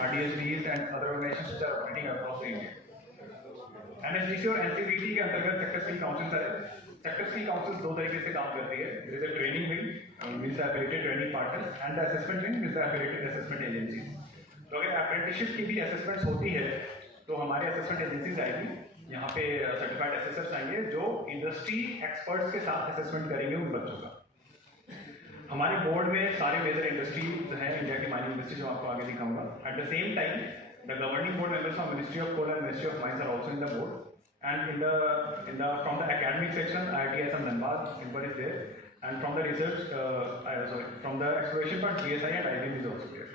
RDSBs and other organizations which are operating across the India. NSDC और NCVT के अंतर्गत sector skill council है। Sector skill council दो तरीके से काम करती है। There is a training wing with the accredited training partners and the assessment wing with the accredited assessment agencies. तो अगर अप्रेंटिसशिप की भी असेसमेंट्स होती है तो हमारे असेसमेंट एजेंसीज आएगी, यहाँ पे सर्टिफाइड असेसर्स आएंगे जो इंडस्ट्री एक्सपर्ट्स के साथ असेसमेंट करेंगे उन बच्चों का। हमारे बोर्ड में सारे मेजर इंडस्ट्रीज हैं, इंडिया की माइनिंग इंडस्ट्री जो आपको आगे दिखाऊंगा। At the same time the governing board members of ministry of coal and ministry of mines are also in the board and in the from the academic section IITSM Dhanbad simple is there and from the research from the exploration part GSI and IBM is also there.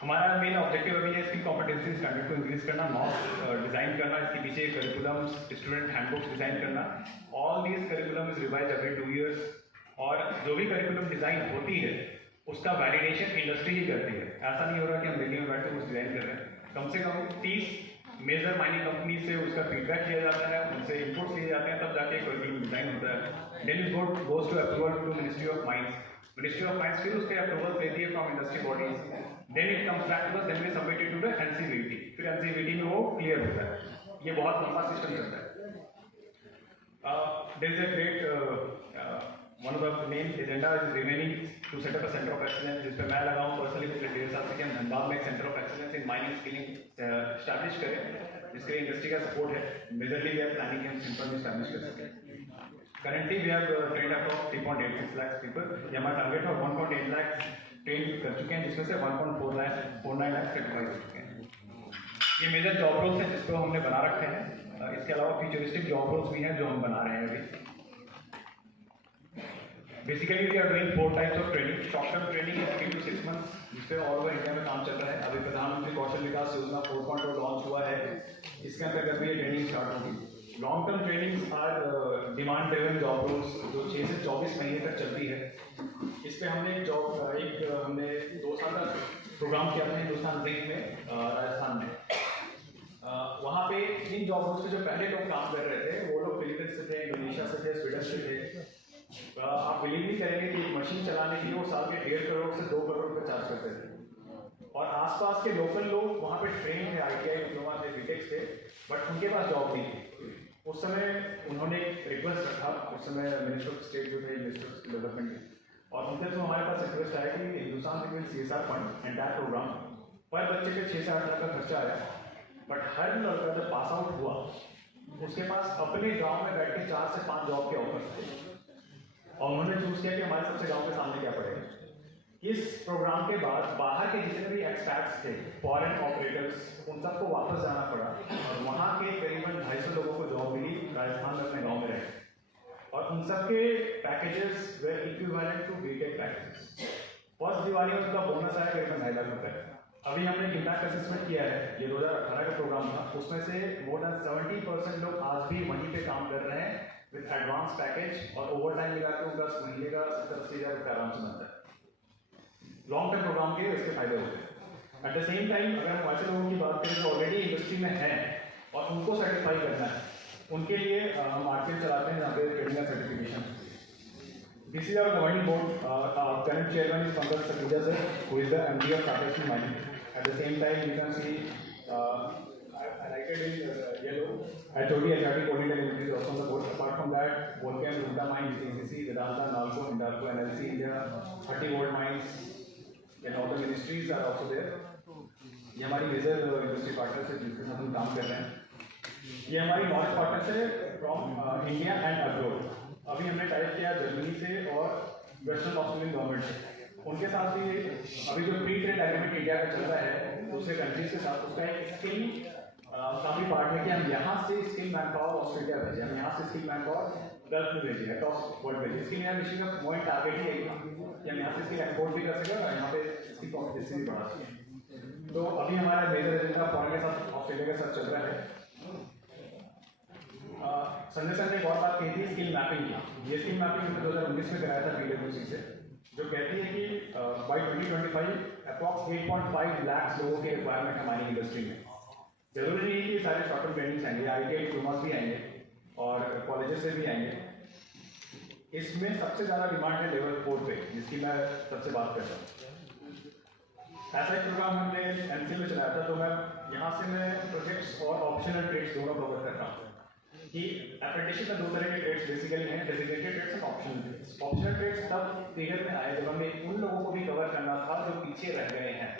हमारा main objective अभी है इसकी competency standard को increase करना, norms design करना, इसके पीछे curriculums, student handbooks design करना। All these curriculum is revise every 2 years और जो भी करिकुलम डिजाइन होती है उसका वैलिडेशन इंडस्ट्री ही करती है। ऐसा नहीं हो रहा कि हम दिल्ली में बैठ कर कुछ डिजाइन कर रहे हैं। कम से कम 30 मेजर माइनिंग कंपनी से उसका फीडबैक किया जाता है, उनसे इनपुट्स लिए जाते हैं, तब जाके करिकुलम डिजाइन होता है। Then it goes to approval to ministry of mines. Ministry of mines फिर उसके अप्रूवल लेती है from industry bodies, then it comes back to us, then we submit it to the NCVT। फिर NCVT में वो clear होता है। ये बहुत लंबा सिस्टम चलता है। There is a great one of the main agenda is remaining to set up a center of excellence, जिस पे मैं लगा हूँ पर्सनली पिछले 1.5 साल से कि हम धनबाद में एक centre of excellence in mining skilling establish करें, जिसके लिए इंडस्ट्री का सपोर्ट है। मेजरली वी आर प्लानिंग कि हम सिंपल में एस्टैब्लिश कर सकें। Currently we have trained approx 3.86 lakh people. ये हमारा टारगेट है। 1.8 लाख ट्रेन कर चुके हैं, जिसमें से 1.49 लाख सर्टिफाइड हो चुके हैं। ये मेजर जॉब रोल्स हैं जिसको हमने बना रखे हैं। इसके अलावा फ्यूचरिस्टिक जॉब रोल्स भी हैं जो हम बना रहे हैं अभी। Basically we are doing 4 types of training. Short term training है 3 to 6 months, जिस पे ऑल ओवर इंडिया में काम चल रहा है। अभी प्रधानमंत्री कौशल विकास योजना 4.0 लॉन्च हुआ है, इसके अंतर्गत भी ये ट्रेनिंग स्टार्ट होगी। Long term training are demand driven job roles जो 6 से 24 महीने तक चलती है। इस पे हमने हमने 2 साल का प्रोग्राम किया था हिंदुस्तान जिंक में राजस्थान में। वहाँ पे इन जॉब रोल्स पे जो पहले लोग काम कर रहे थे वो लोग फिलीपींस से थे, इंडोनेशिया से थे, स्वीडन से थे। आप बिलीव नहीं करेंगे कि एक मशीन चलाने के लिए वो साल के 1.5 करोड़ से 2 करोड़ रुपये चार्ज करते थे। और आसपास के लोकल लोग वहाँ पे ट्रेन थे, ITI डिप्लोमा थे, बीटेक्स थे, बट उनके पास जॉब नहीं थी। उस समय उन्होंने एक रिक्वेस्ट रखा, उस समय मिनिस्टर ऑफ स्टेट जो थे, मिनिस्टर ऑफ डेवलपमेंट के, और उनके थ्रू हमारे पास रिक्वेस्ट आया कि Hindustan CSR fund entire program पर बच्चे के 6 से 8 लाख का खर्चा आया, बट हर लड़का जब पास आउट हुआ उसके पास अपने गाँव में बैठ के 4 से 5 जॉब के ऑफर थे और उन्होंने चूज किया कि हमारे सबसे गांव के सामने क्या पड़ेगा। इस प्रोग्राम के बाद बाहर के जितने भी एक्सपैट्स थे, फॉरेन ऑपरेटर्स, उन सबको वापस जाना पड़ा और वहाँ के करीबन 250 लोगों को जॉब मिली राजस्थान में अपने गांव में रहे। और उन सबके पैकेजेस वे equivalent to BTech packages. First Diwali में उनका बोनस आया करीबन 2.5 लाख रुपए। अभी हमने इम्पैक्ट असेसमेंट किया है, ये 2018 का प्रोग्राम था, उसमें से मोर देन 70% लोग आज भी वहीं पे काम कर रहे हैं विद एडवांस पैकेज, और ओवर टाइम मिला के उनका महीने का 70-80 हज़ार रुपये आराम से बनता है। लॉन्ग टर्म प्रोग्राम के इसके फायदे होते हैं। एट द सेम टाइम अगर हम ऐसे लोगों की बात करें जो ऑलरेडी इंडस्ट्री में हैं और उनको सर्टिफाई करना है, उनके लिए हम RPM चलाते हैं जहाँ पे ट्रेनिंग का certification. This is our governing board. Current chairman is Pankaj Sakhija sir, who is the MD of Tata Steel Mining. At the same time you can see highlighted in yellow, HOD, HRD, coordinator is also on the board. Apart from that, Volcam, Lunda Mines, TCC, Vedanta, Nalco, Hindalco, NLC India, 30 volt mines, and all the ministries are also there. ये हमारी major industry partners है जिनके साथ हम काम कर रहे हैं। ये हमारी नॉलेज पार्टनर्स है फ्रॉम इंडिया एंड अब्रॉड। अभी हमने टाइप किया जर्मनी से और वेस्टर्न ऑस्ट्रेलियन गवर्नमेंट से। उनके साथ भी अभी जो फ्री ट्रेड एग्रीमेंट इंडिया का चल रहा है दूसरे कंट्रीज के साथ, उसका एक स्किल का भी पार्ट है कि हम यहाँ से स्किल मैन पावर ऑस्ट्रेलिया भेजें, हम यहाँ से स्किल मैन पावर गल्फ में भेजें, अक्रॉस वर्ल्ड भेजें। इसके लिए मिशन का पॉइंट टारगेट ही है कि हम यहाँ से स्किल एक्सपोर्ट भी कर सकें और यहाँ पे इसकी कॉम्पिटिशन भी बढ़ा सकें। तो अभी हमारा मेजर एजेंडा फॉरेन के साथ, ऑस्ट्रेलिया के साथ चल रहा है। संजय सर ने एक और बात कही थी स्किल मैपिंग की। ये स्किल मैपिंग हमने 2019 में कराया था PwC से, जो कहती है कि बाई 2025 अप्रॉक्स 8.5 लाख लोगों के रिक्वायरमेंट हमारी इंडस्ट्री में। जरूरी नहीं कि सारे शॉर्ट टर्म ट्रेनिंग्स आएंगे, ITI डिप्लोमास भी आएंगे और कॉलेजेस से भी आएंगे। इसमें सबसे ज़्यादा डिमांड है लेवल 4 पे, जिसकी मैं सबसे बात कर रहा हूँ। ऐसा एक प्रोग्राम हमने एमसीए में चलाया था, तो यहाँ से मैं प्रोजेक्ट्स और ऑप्शनल ट्रेड्स दोनों कवर कर रहा हूँ कि अप्रेंटिसशिप में दो तरह के ट्रेड्स बेसिकली हैं, डेजिग्नेटेड ट्रेड्स और ऑप्शनल ट्रेड्स। ऑप्शनल ट्रेड्स तब पीरियड में आए जब हमें उन लोगों को भी कवर करना था जो पीछे रह गए हैं